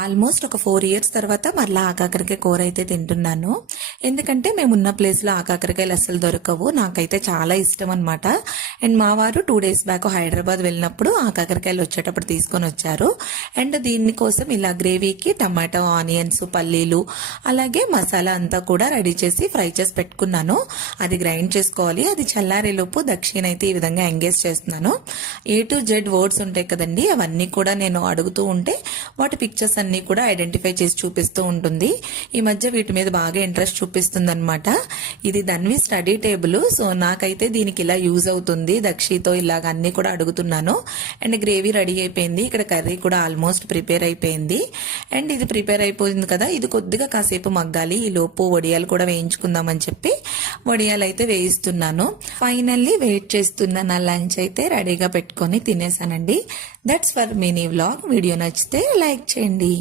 Almost ఒక 4 years తర్వాత మరలా ఆకాకరకాయ కూర అయితే తింటున్నాను. ఎందుకంటే మేమున్న ప్లేస్లో ఆకాకరకాయలు అస్సలు దొరకవు. నాకైతే చాలా ఇష్టం అనమాట. అండ్ మా వారు 2 డేస్ బ్యాక్ హైదరాబాద్ వెళ్ళినప్పుడు ఆకాకరకాయలు వచ్చేటప్పుడు తీసుకొని వచ్చారు. అండ్ దీనికోసం ఇలా గ్రేవీకి టమాటో, ఆనియన్స్, పల్లీలు అలాగే మసాలా అంతా కూడా రెడీ చేసి ఫ్రై చేసి పెట్టుకున్నాను. అది గ్రైండ్ చేసుకోవాలి. అది చల్లారేలోపు దక్షిణ అయితే ఈ విధంగా ఎంగేజ్ చేస్తున్నాను. A to Z వర్డ్స్ ఉంటాయి కదండి, అవన్నీ కూడా నేను అడుగుతూ ఉంటే వాటి పిక్చర్స్ అన్ని కూడా ఐడెంటిఫై చేసి చూపిస్తూ ఉంటుంది. ఈ మధ్య వీటి మీద బాగా ఇంట్రెస్ట్ చూపిస్తుంది అనమాట. ఇది ధన్వి స్టడీ టేబుల్. సో నాకైతే దీనికి ఇలా యూజ్ అవుతుంది. దక్షితో ఇలాగ అన్ని కూడా అడుగుతున్నాను. అండ్ గ్రేవీ రెడీ అయిపోయింది. ఇక్కడ కర్రీ కూడా ఆల్మోస్ట్ ప్రిపేర్ అయిపోయింది. అండ్ ఇది ప్రిపేర్ అయిపోయింది కదా, ఇది కొద్దిగా కాసేపు మగ్గాలి. ఈ లోపు వడియాలు కూడా వేయించుకుందామని చెప్పి వడియాలు అయితే వేయిస్తున్నాను. ఫైనల్లీ వెయిట్ చేస్తున్న నా లంచ్ అయితే రెడీగా పెట్టుకొని తినేసానండి. That's for mini vlog. Video నచ్చితే లైక్ చేయండి.